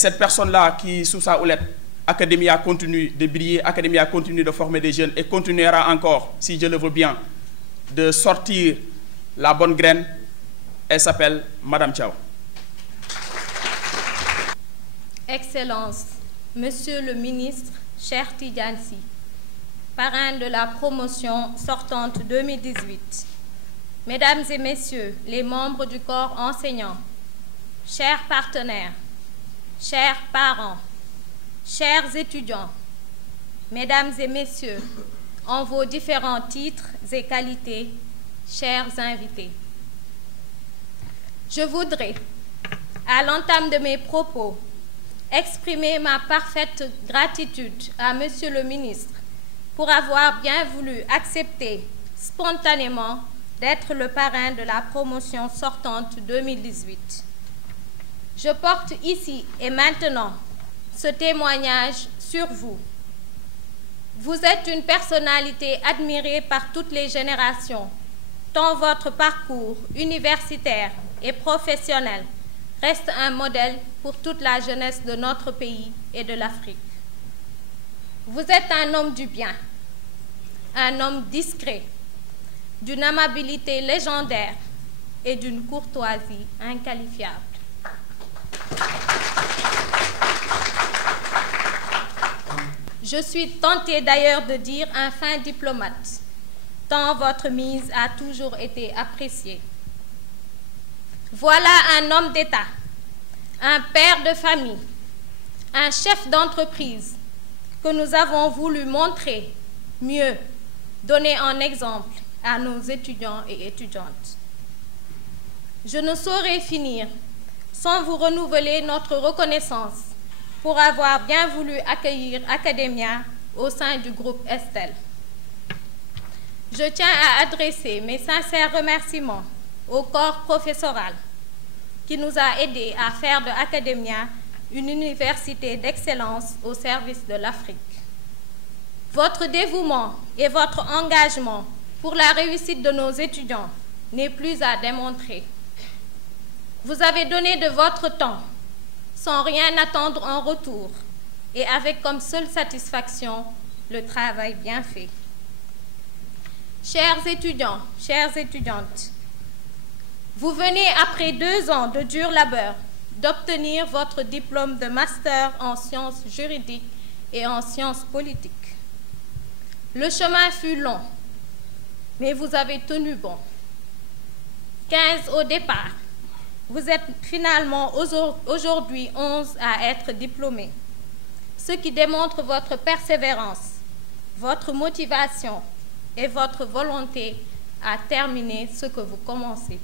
cette personne-là qui, sous sa houlette, Academia continue de briller, Academia continue de former des jeunes et continuera encore, si je le veux bien, de sortir la bonne graine. Elle s'appelle Madame Thiaw. Excellences, Monsieur le ministre Cheikh Tidiane Sy, parrain de la promotion sortante 2018, Mesdames et Messieurs les membres du corps enseignant, chers partenaires, chers parents, chers étudiants, Mesdames et Messieurs, en vos différents titres et qualités, chers invités. Je voudrais, à l'entame de mes propos, exprimer ma parfaite gratitude à Monsieur le ministre pour avoir bien voulu accepter spontanément d'être le parrain de la promotion sortante 2018. Je porte ici et maintenant ce témoignage sur vous. Vous êtes une personnalité admirée par toutes les générations, tant votre parcours universitaire et professionnel reste un modèle pour toute la jeunesse de notre pays et de l'Afrique. Vous êtes un homme du bien, un homme discret, d'une amabilité légendaire et d'une courtoisie inqualifiable. Je suis tentée d'ailleurs de dire un fin diplomate, tant votre mise a toujours été appréciée. Voilà un homme d'État, un père de famille, un chef d'entreprise que nous avons voulu montrer, mieux, donner en exemple à nos étudiants et étudiantes. Je ne saurais finir sans vous renouveler notre reconnaissance pour avoir bien voulu accueillir Academia au sein du groupe Estelle. Je tiens à adresser mes sincères remerciements au corps professoral qui nous a aidés à faire de Academia une université d'excellence au service de l'Afrique. Votre dévouement et votre engagement pour la réussite de nos étudiants n'est plus à démontrer. Vous avez donné de votre temps sans rien attendre en retour et avec comme seule satisfaction le travail bien fait. Chers étudiants, chères étudiantes, vous venez après 2 ans de dur labeur d'obtenir votre diplôme de master en sciences juridiques et en sciences politiques. Le chemin fut long, mais vous avez tenu bon. 15 au départ, vous êtes finalement aujourd'hui 11 à être diplômés, ce qui démontre votre persévérance, votre motivation et votre volonté à terminer ce que vous commencez.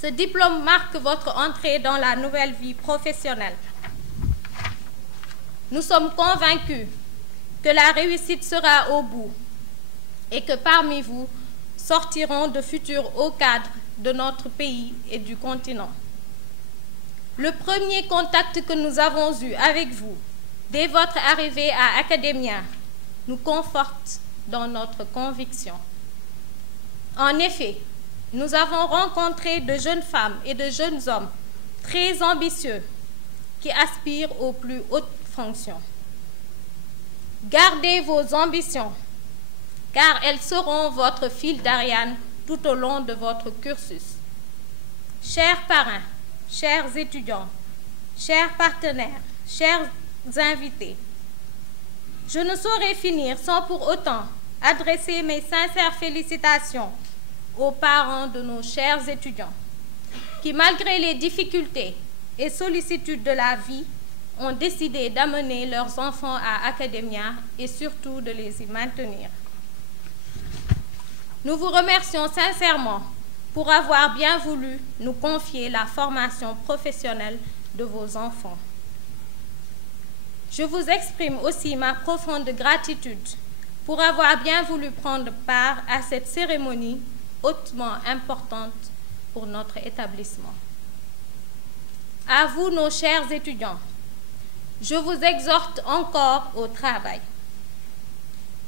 Ce diplôme marque votre entrée dans la nouvelle vie professionnelle. Nous sommes convaincus que la réussite sera au bout et que parmi vous sortiront de futurs hauts cadres de notre pays et du continent. Le premier contact que nous avons eu avec vous dès votre arrivée à Academia nous conforte dans notre conviction. En effet, nous avons rencontré de jeunes femmes et de jeunes hommes très ambitieux qui aspirent aux plus hautes fonctions. Gardez vos ambitions, car elles seront votre fil d'Ariane tout au long de votre cursus. Chers parrains, chers étudiants, chers partenaires, chers invités, je ne saurais finir sans pour autant adresser mes sincères félicitations aux parents de nos chers étudiants qui, malgré les difficultés et sollicitudes de la vie, ont décidé d'amener leurs enfants à Academia et surtout de les y maintenir. Nous vous remercions sincèrement pour avoir bien voulu nous confier la formation professionnelle de vos enfants. Je vous exprime aussi ma profonde gratitude pour avoir bien voulu prendre part à cette cérémonie hautement importante pour notre établissement. À vous, nos chers étudiants, je vous exhorte encore au travail.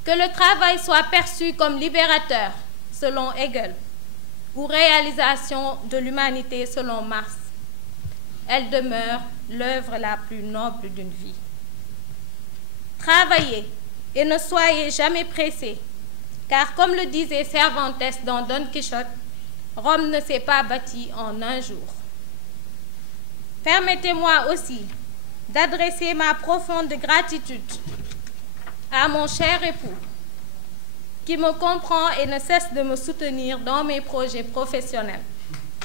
Que le travail soit perçu comme libérateur, selon Hegel, ou réalisation de l'humanité, selon Marx. elle demeure l'œuvre la plus noble d'une vie. Travaillez et ne soyez jamais pressés, car comme le disait Cervantes dans Don Quichotte, Rome ne s'est pas bâtie en un jour. Permettez-moi aussi d'adresser ma profonde gratitude à mon cher époux, qui me comprend et ne cesse de me soutenir dans mes projets professionnels,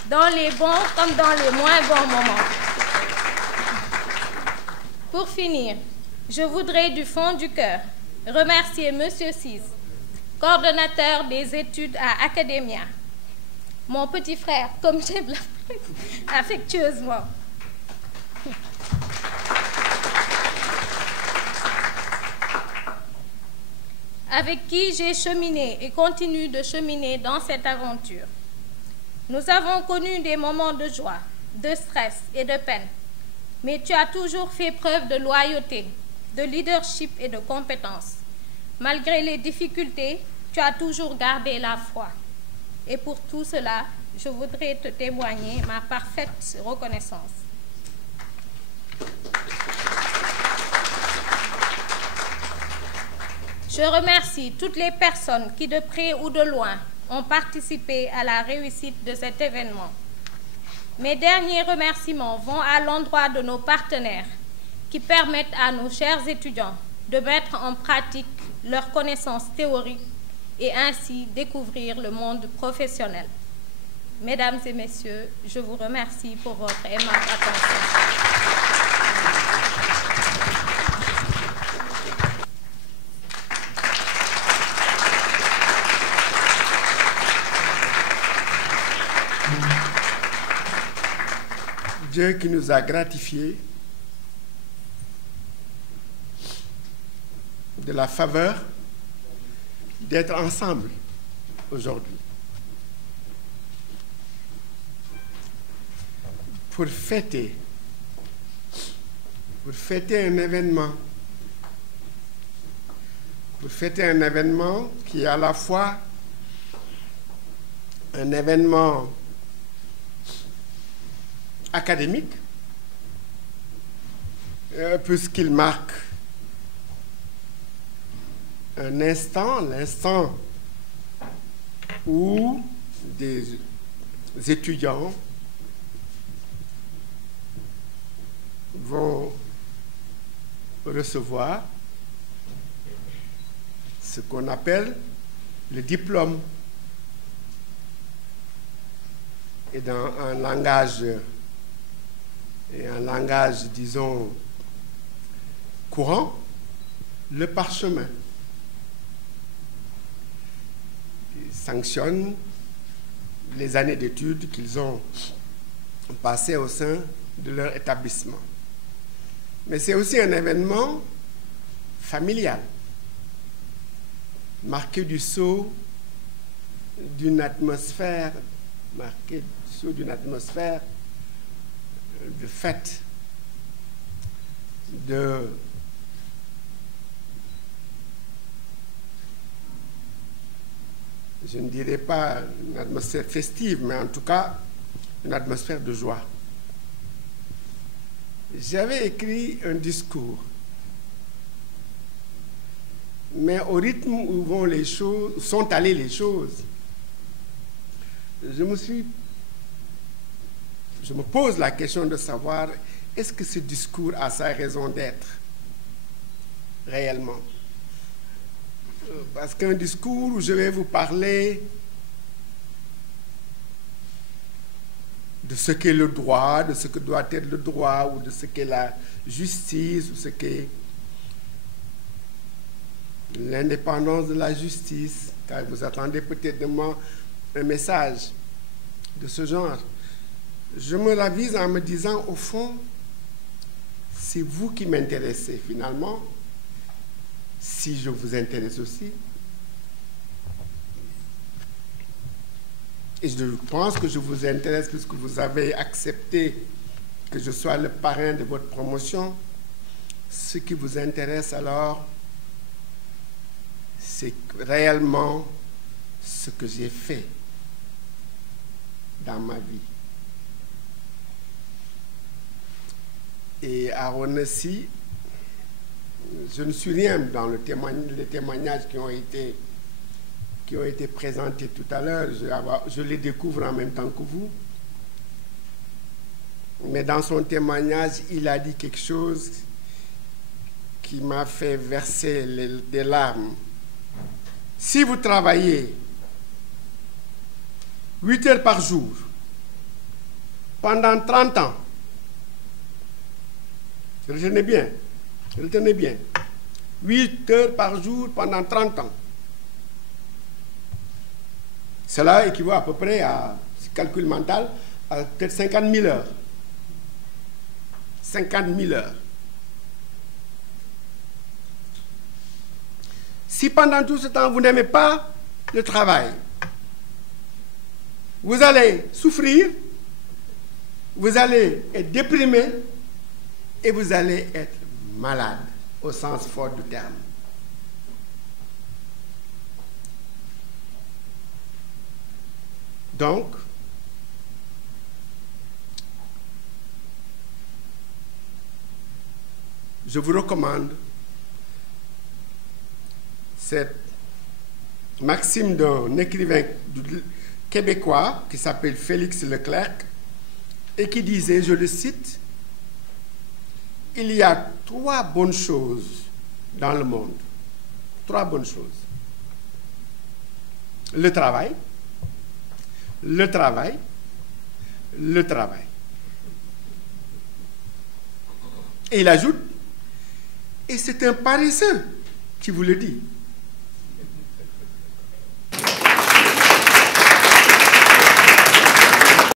dans les bons comme dans les moins bons moments. Pour finir, je voudrais du fond du cœur remercier M. Cisse, coordonnateur des études à Academia, mon petit frère, comme j'aime l'appeler affectueusement. Avec qui j'ai cheminé et continue de cheminer dans cette aventure. Nous avons connu des moments de joie, de stress et de peine, mais tu as toujours fait preuve de loyauté, de leadership et de compétence. Malgré les difficultés, tu as toujours gardé la foi. Et pour tout cela, je voudrais te témoigner ma parfaite reconnaissance. Je remercie toutes les personnes qui, de près ou de loin, ont participé à la réussite de cet événement. Mes derniers remerciements vont à l'endroit de nos partenaires qui permettent à nos chers étudiants de mettre en pratique leurs connaissances théoriques et ainsi découvrir le monde professionnel. Mesdames et messieurs, je vous remercie pour votre aimable attention. Dieu qui nous a gratifiés de la faveur d'être ensemble aujourd'hui pour fêter un événement, qui est à la fois un événement académique, puisqu'il marque un instant, l'instant où des étudiants vont recevoir ce qu'on appelle le diplôme. Et dans un langage, disons, courant, le parchemin. Il sanctionne les années d'études qu'ils ont passées au sein de leur établissement. Mais c'est aussi un événement familial, marqué du sceau d'une atmosphère, de fête, je ne dirais pas une atmosphère festive, mais en tout cas une atmosphère de joie. J'avais écrit un discours, mais au rythme où sont allées les choses, je me pose la question de savoir, est-ce que ce discours a sa raison d'être réellement? Parce qu'un discours où je vais vous parler de ce qu'est le droit, de ce que doit être le droit, ou de ce qu'est la justice, ou ce qu'est l'indépendance de la justice, car vous attendez peut-être de moi un message de ce genre. Je me ravise en me disant, au fond, c'est vous qui m'intéressez finalement, si je vous intéresse aussi. Et je pense que je vous intéresse puisque vous avez accepté que je sois le parrain de votre promotion. Ce qui vous intéresse alors, c'est réellement ce que j'ai fait dans ma vie. Et à Ronessi, je ne suis rien dans les témoignages qui ont été présentés tout à l'heure. Je les découvre en même temps que vous. Mais dans son témoignage, il a dit quelque chose qui m'a fait verser des larmes. Si vous travaillez 8 heures par jour pendant 30 ans, retenez bien, 8 heures par jour pendant 30 ans, cela équivaut à peu près à, calcul mental, à peut-être 50 000 heures. 50 000 heures. Si pendant tout ce temps, vous n'aimez pas le travail, vous allez souffrir, vous allez être déprimé et vous allez être malade, au sens fort du terme. Donc, je vous recommande cette maxime d'un écrivain québécois qui s'appelle Félix Leclerc et qui disait, je le cite, « Il y a 3 bonnes choses dans le monde. 3 bonnes choses. Le travail, le travail, le travail. » Et il ajoute, et c'est un paresseux qui vous le dit.